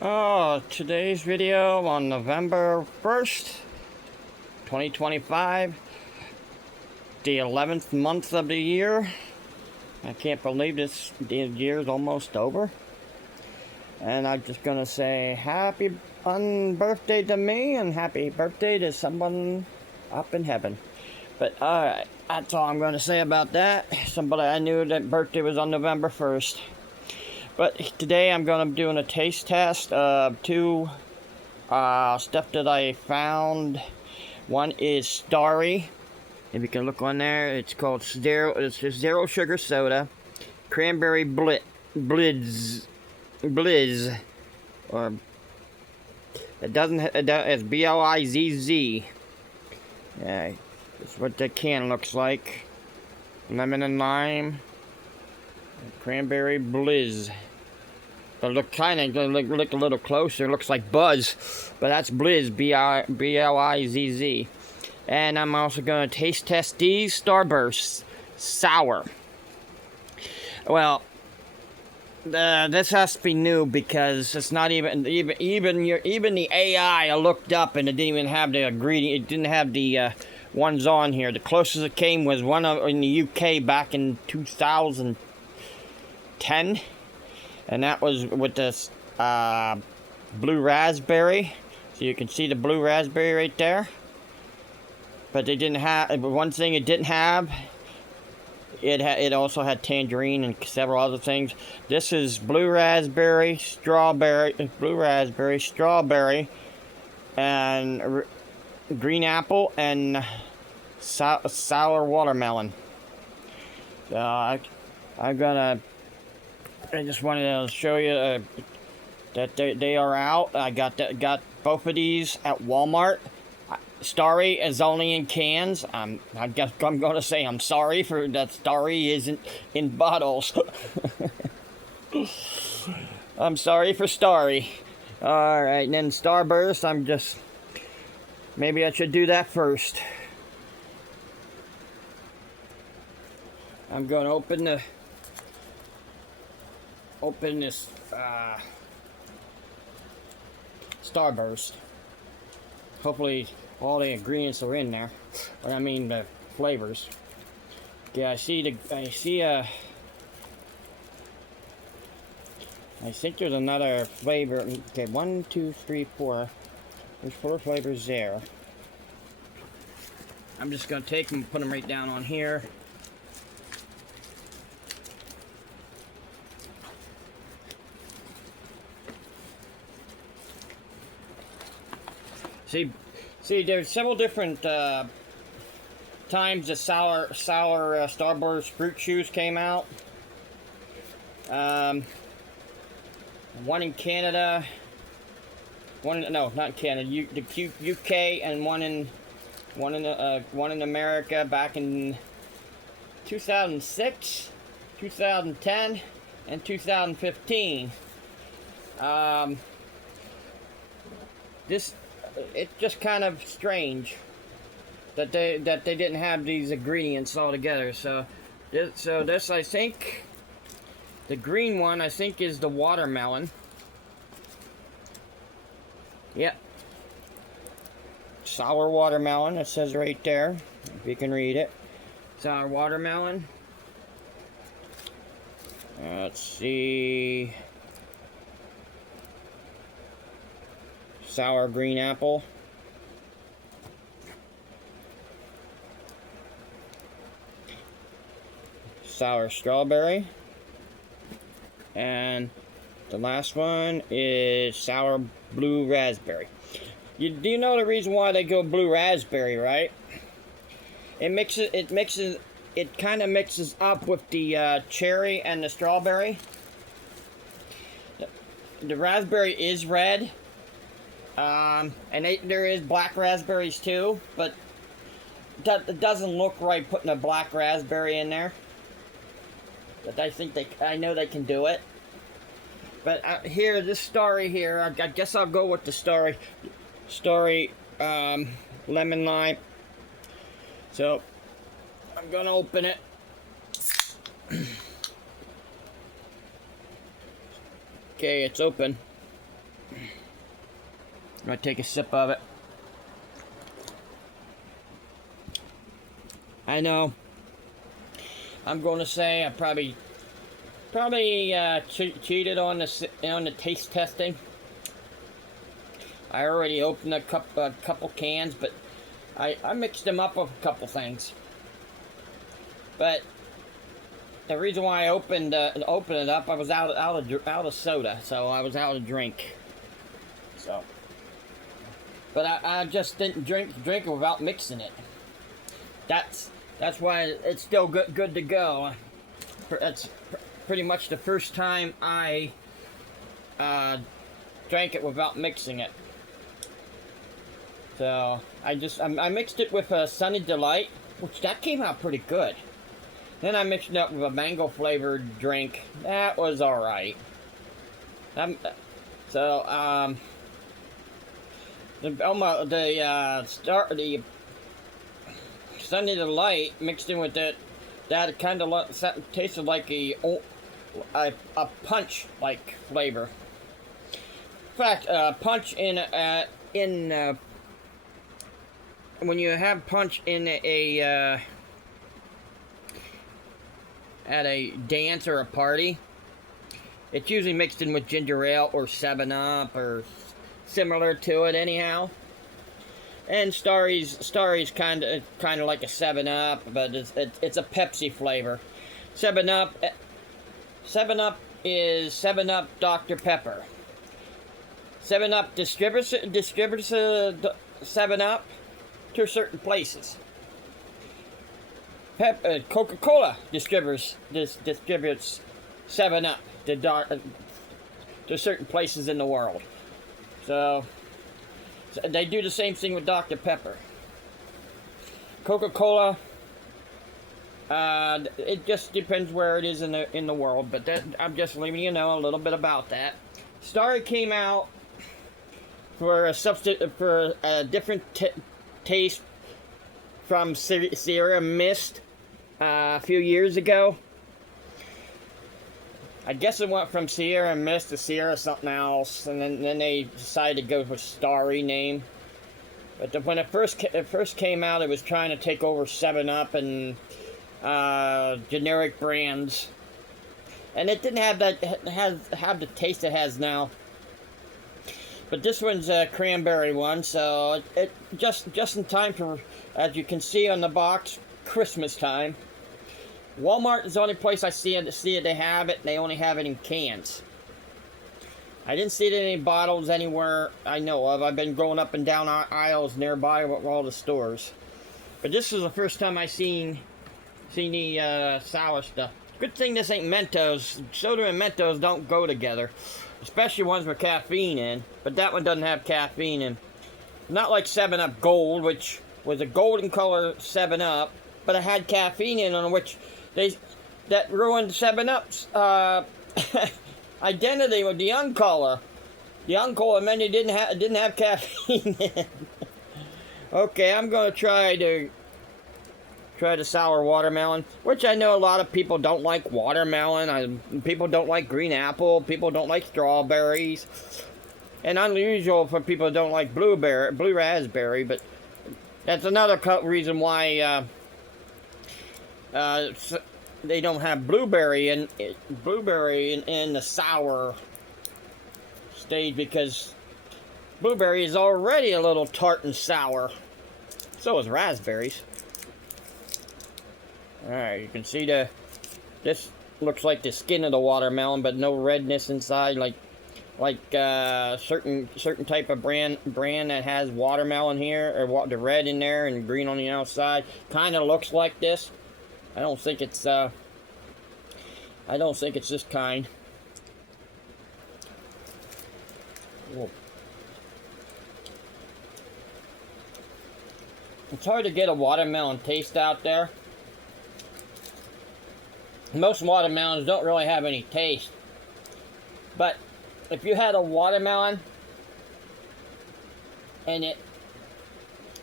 Today's video on November 1st, 2025, the 11th month of the year. I can't believe the year's almost over. And I'm just gonna say happy birthday to me and happy birthday to someone up in heaven. But alright, that's all I'm gonna say about that. Somebody I knew that birthday was on November 1st. But today I'm going to be doing a taste test of two stuff that I found. One is Starry. If you can look on there, it's called zero sugar soda. Cranberry Blizz. Or it's B-L-I-Z-Z. Yeah, that's what the can looks like. Lemon and lime. Cranberry Blizz. But look a little closer. It looks like Buzz, but that's Blizz, B-L-I-Z-Z. And I'm also going to taste test these Starburst sour. Well, this has to be new because it's not even the AI I looked up and it didn't even have the ingredient. It didn't have the ones on here. The closest it came was one in the UK back in 2010. And that was with this blue raspberry. So you can see the blue raspberry right there. But they didn't have, one thing it didn't have, it also had tangerine and several other things. This is blue raspberry, strawberry, and green apple, and sour watermelon. So I just wanted to show you that they are out. I got both of these at Walmart. Starry is only in cans. I guess I'm going to say I'm sorry for that. Starry isn't in bottles. I'm sorry for Starry. All right, and then Starburst. Maybe I should do that first. I'm going to open this Starburst. Hopefully all the ingredients are in there. I mean the flavors. Yeah, I think there's another flavor. Okay, 1, 2, 3, 4. There's 4 flavors there. I'm just gonna take them and put them right down on here. See, there's several different times the sour Starburst fruit chews came out. One in Canada, no, not Canada, the UK, and one in America back in 2006, 2010, and 2015. It's just kind of strange that they didn't have these ingredients all together. So this I think the green one I think is the watermelon. Yep. Sour watermelon, it says right there, if you can read it. Sour watermelon. Let's see. Sour green apple. Sour strawberry. And the last one is sour blue raspberry. Do you know the reason why they go blue raspberry, right? It kind of mixes up with the cherry and the strawberry. The raspberry is red. And there is black raspberries too, but it doesn't look right putting a black raspberry in there. But I know they can do it. But here, this Starry here, I guess I'll go with the Starry lemon lime. So I'm gonna open it. Okay, it's open. I'm gonna take a sip of it. I know. I'm going to say I probably cheated on the taste testing. I already opened a couple cans, but I mixed them up with a couple things. But the reason why I opened it up, I was out of soda, so I was out of drink. So, but I just didn't drink it without mixing it. That's why it's still good to go. That's pretty much the first time I drank it without mixing it. So I mixed it with a Sunny Delight, which that came out pretty good. Then I mixed it up with a mango flavored drink. That was all right. The Sunny Delight mixed in with that kind of tasted like a punch like flavor. In fact, punch when you have punch in at a dance or a party, it's usually mixed in with ginger ale or 7-Up or similar to it anyhow. And Starry's kind of like a 7-Up, but it's a Pepsi flavor. 7-Up is 7-Up Dr. Pepper. 7-Up distributes 7-Up to certain places. Coca-Cola distributes 7-Up to certain places in the world. So they do the same thing with Dr. Pepper. Coca-Cola, it just depends where it is in the world, but I'm just letting you know a little bit about that. Starry came out for a different taste from Sierra Mist a few years ago. I guess it went from Sierra Mist to Sierra something else, and then they decided to go with Starry name. But when it first came out, it was trying to take over 7-Up and generic brands, and it didn't have have the taste it has now. But this one's a cranberry one, so it just in time for, as you can see on the box, Christmas time. Walmart is the only place I see it. They have it. They only have it in cans. I didn't see it in any bottles anywhere I know of. I've been going up and down aisles nearby with all the stores, but this is the first time I seen the sour stuff. Good thing this ain't Mentos. Soda and Mentos don't go together, especially ones with caffeine in. But that one doesn't have caffeine in. Not like 7-Up Gold, which was a golden color 7-Up, but it had caffeine in on which that ruined 7-Up's identity with the young color. The young color meant it didn't have caffeine in. Okay, I'm gonna try the sour watermelon, which I know a lot of people don't like watermelon. People don't like green apple. People don't like strawberries, and unusual for people who don't like blue raspberry. But that's another reason why they don't have blueberry in the sour stage, because blueberry is already a little tart and sour. So is raspberries. Alright, you can see this looks like the skin of the watermelon, but no redness inside, like certain type of brand that has watermelon here, or the red in there and green on the outside. Kind of looks like this. I don't think it's this kind. Whoa. It's hard to get a watermelon taste out there. Most watermelons don't really have any taste. But if you had a watermelon and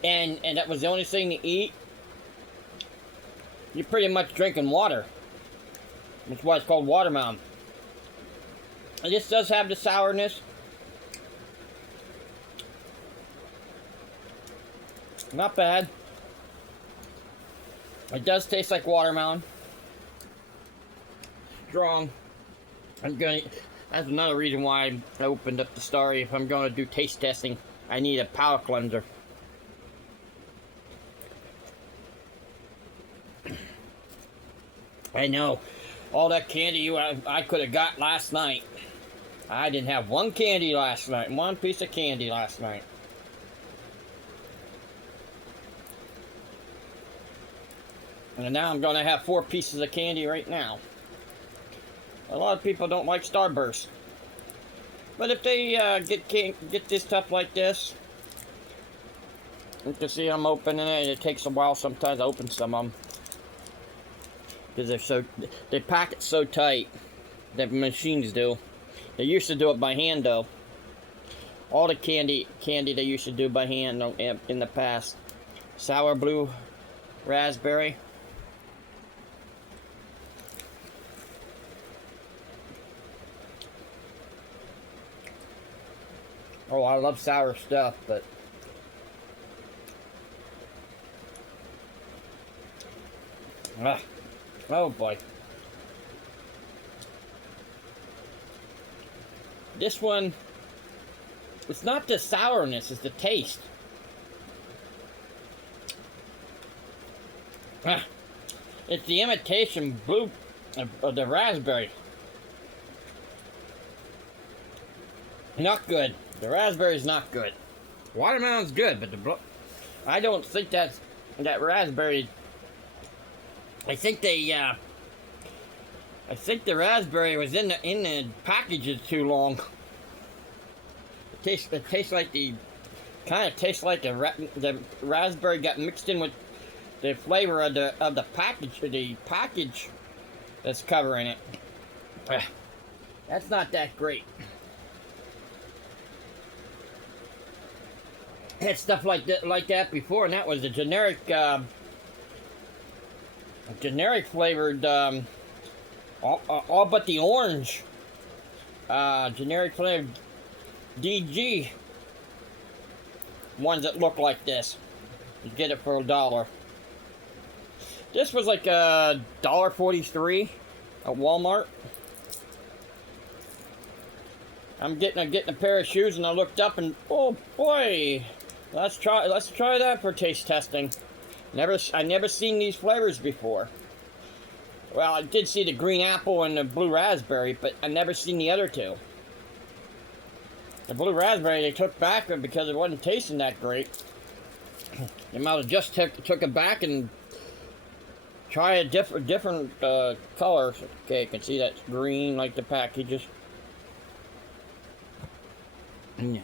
that was the only thing to eat, you're pretty much drinking water. That's why it's called watermelon. And this does have the sourness. Not bad. It does taste like watermelon. Strong. That's another reason why I opened up the Starry. If I'm going to do taste testing, I need a palate cleanser. I know. All that candy I could have got last night. I didn't have one candy last night. One piece of candy last night. And now I'm going to have 4 pieces of candy right now. A lot of people don't like Starburst. But if they get this stuff like this, you can see I'm opening it. It takes a while sometimes to open some of them. Because they pack it so tight. The machines do. They used to do it by hand though. All the candy they used to do by hand in the past. Sour blue raspberry. Oh, I love sour stuff, but oh boy. This one, it's not the sourness, it's the taste. It's the imitation blue of the raspberry. Not good. The raspberry's not good. Watermelon's good, but I don't think that raspberry. I think the raspberry was in the packages too long. It tastes like the raspberry got mixed in with the flavor of the package that's covering it. That's not that great. I had stuff like that before, and that was a generic flavored, all but the orange, generic flavored DG ones that look like this. You get it for $1. This was like $1.43 at Walmart. I'm getting a pair of shoes, and I looked up and oh boy, let's try that for taste testing. I never seen these flavors before. Well, I did see the green apple and the blue raspberry, but I never seen the other two. The blue raspberry they took back because it wasn't tasting that great. They might have just took it back and try a different color. Okay, you can see that's green like the packages. You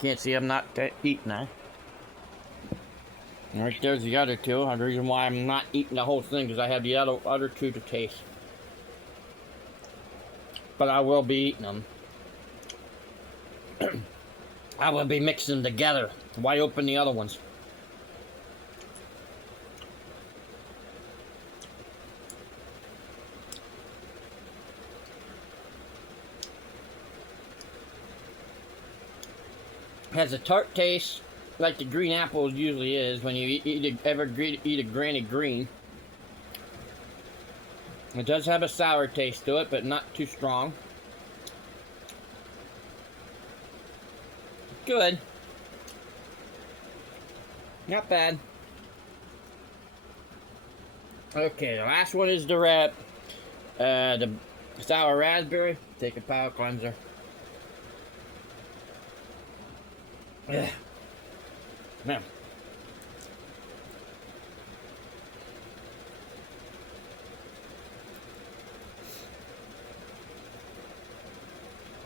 can't see I'm not eating that. Right there's the other two. The reason why I'm not eating the whole thing is I have the other two to taste. But I will be eating them. I will be mixing them together. Why open the other ones? Has a tart taste, like the green apple usually is when you eat a Granny Green. It does have a sour taste to it, but not too strong. Good. Not bad. Okay, the last one is the sour raspberry. Take a palate cleanser. Yeah. Man.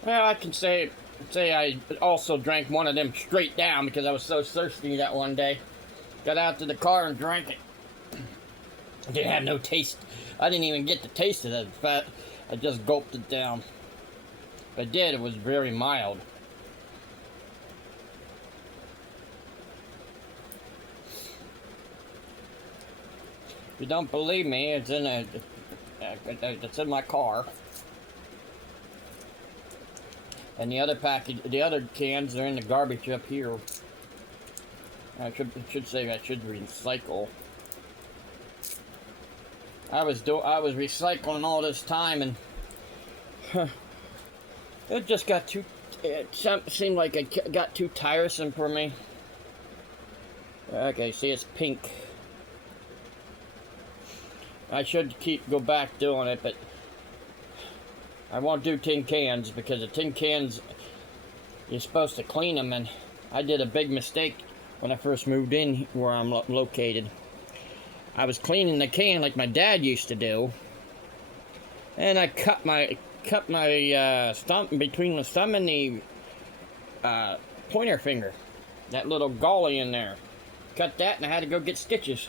Well, I can say I also drank one of them straight down because I was so thirsty that one day. Got out to the car and drank it. It didn't have no taste. I didn't even get the taste of that fat. I just gulped it down. If I did, it was very mild. If you don't believe me, it's in my car. And the other cans are in the garbage up here. It should say I should recycle. I was recycling all this time, and it just got too. It seemed like it got too tiresome for me. Okay, see, it's pink. I should go back doing it, but I won't do tin cans because the tin cans, you're supposed to clean them, and I did a big mistake when I first moved in where I'm located. I was cleaning the can like my dad used to do, and I cut my thumb between the thumb and the pointer finger, that little gully in there. Cut that, and I had to go get stitches.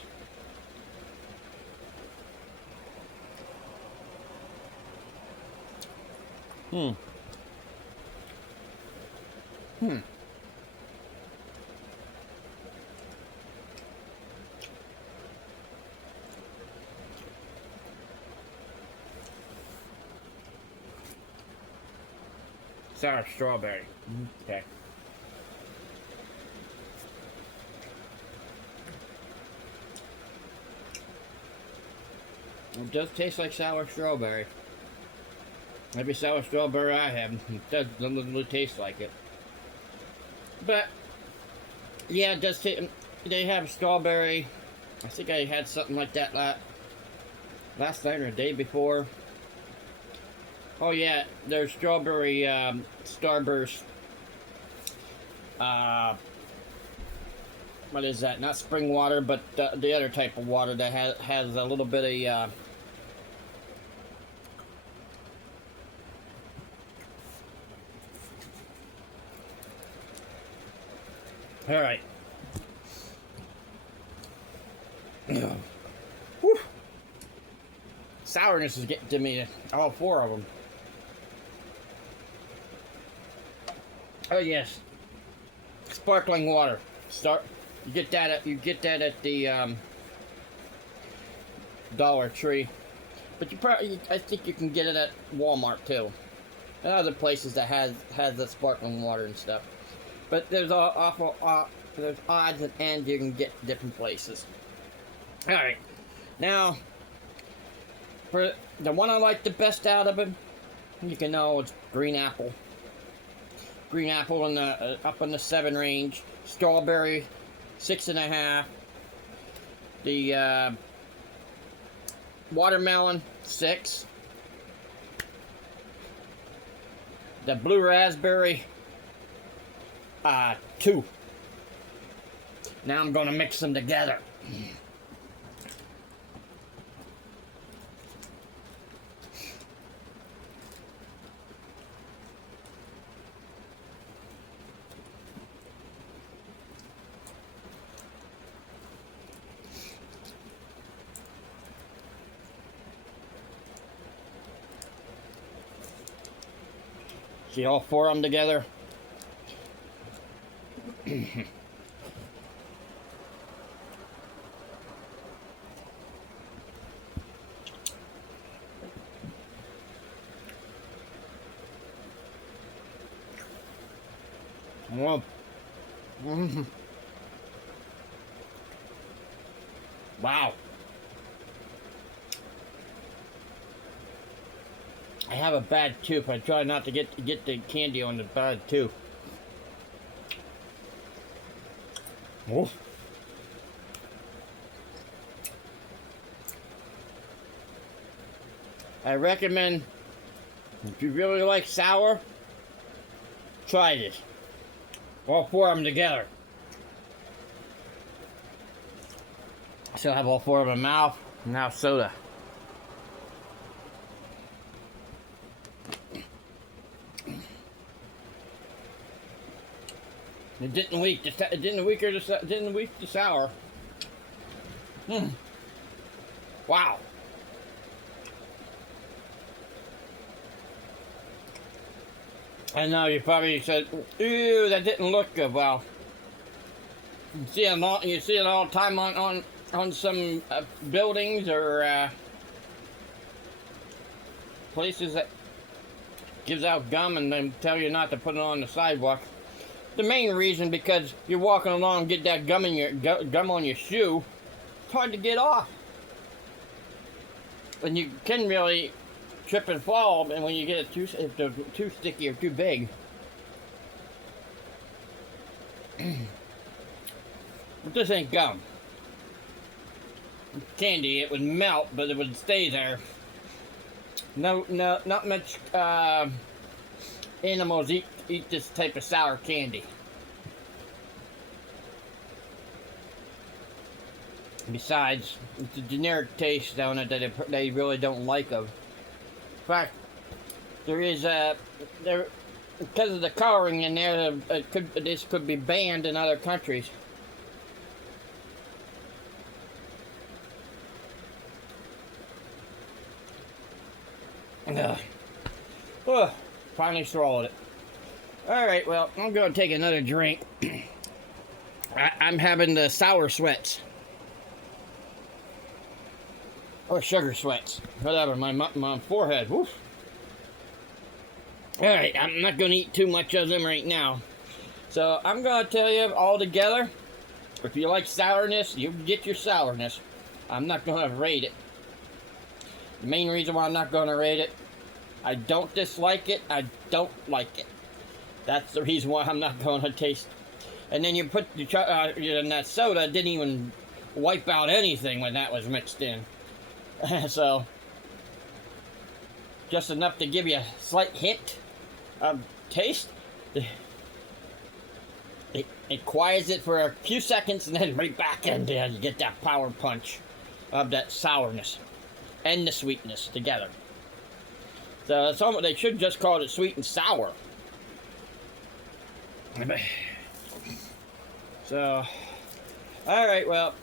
Sour strawberry. Okay. It does taste like sour strawberry. Every sour strawberry I have, it doesn't taste like it. But yeah, it does taste. They have strawberry. I think I had something like that last night or the day before. Oh yeah, there's strawberry starburst. What is that? Not spring water, but the other type of water that has a little bit of. All right. Whew. Sourness is getting to me. All four of them. Oh yes, sparkling water. You get that at the Dollar Tree, but I think you can get it at Walmart too, and other places that has the sparkling water and stuff. But there's there's odds and ends you can get different places. All right, now for the one I like the best out of it, you can know it's green apple. Green apple in the up in the 7 range. Strawberry 6.5. The watermelon 6. The blue raspberry 2. Now I'm gonna mix them together. See all 4 of them together? Well, wow. I have a bad tooth. I try not to get the candy on the bad tooth. Oh. I recommend, if you really like sour, try this. All 4 of them together. I still have all 4 of them in my mouth. Now soda. It didn't weak the sour. Wow. I know you probably said, "Ew, that didn't look good." Well, you see it all the time on some buildings or places that gives out gum and then tell you not to put it on the sidewalk. the main reason because you're walking along and get that gum in your gum on your shoe. It's hard to get off, and you can really trip and fall. And when you get it if they're too sticky or too big. But this ain't gum. Candy, it would melt, but it would stay there. No, not much animals eat this type of sour candy. Besides, it's a generic taste on it that they really don't like of. In fact, there is there because of the coloring in there, this could be banned in other countries. Finally swallowed it. Alright, well, I'm going to take another drink. I'm having the sour sweats. Or sugar sweats. Whatever, my forehead. Woof. Alright, I'm not going to eat too much of them right now. So, I'm going to tell you all together, if you like sourness, you get your sourness. I'm not going to rate it. The main reason why I'm not going to rate it, I don't dislike it, I don't like it. That's the reason why I'm not going to taste it. And then you put and that soda didn't even wipe out anything when that was mixed in. So, just enough to give you a slight hint of taste. It quiets it for a few seconds and then right back in there you get that power punch of that sourness and the sweetness together. So it's almost, they should just call it sweet and sour. So, alright, well,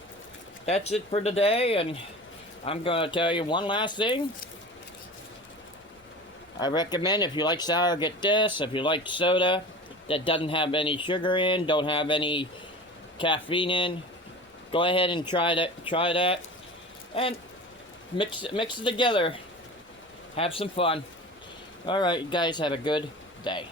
that's it for today, and I'm going to tell you one last thing. I recommend if you like sour, get this. If you like soda that doesn't have any sugar in, don't have any caffeine in, go ahead and try that. And mix it together. Have some fun. Alright, you guys have a good day.